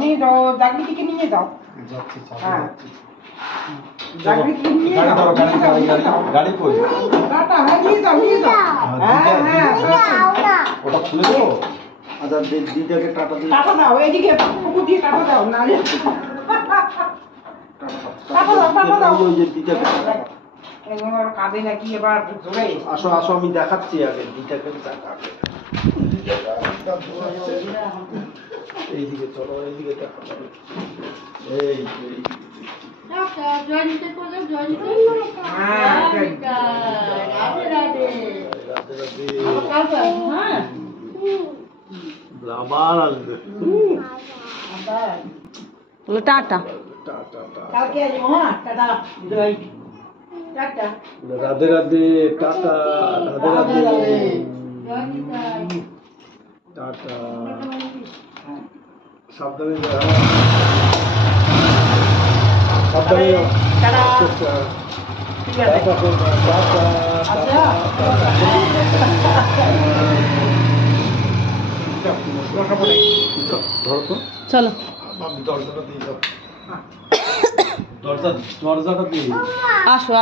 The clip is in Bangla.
নিয়ে যাও জাগরিকে নিয়ে যাও। হ্যাঁ জাগরিকে নিয়ে যাও। গাড়ি কই? টাটা নিয়ে যাও নিয়ে যাও। ওটা খুলে দেবো। আচ্ছা দিদাকে টাটা দিই। টাটা দাও এদিকে কুকুর দিয়ে টাটা দাও না। টাটা দাও ওই যে দিদাকে টাটা। এবার কাঁদে নাকি এবার জোরে। আসো আসো আমি দেখাচ্ছি আগে দিদাকে টাটা। এইদিকে চলো এইদিকে টাটা। এই আবার আসবে। টাটা কালকে আসবো। হ্যাঁ tata tata Radhe Radhe tata Radhe Radhe tata সাবধানে যাও সাবধানে যাও টাটা টাটা ঠিক আছে টাটা আচ্ছা ধরো তো চলো দরজাটা দিয়ে যাও দরজাটা দিয়ে আসো আসো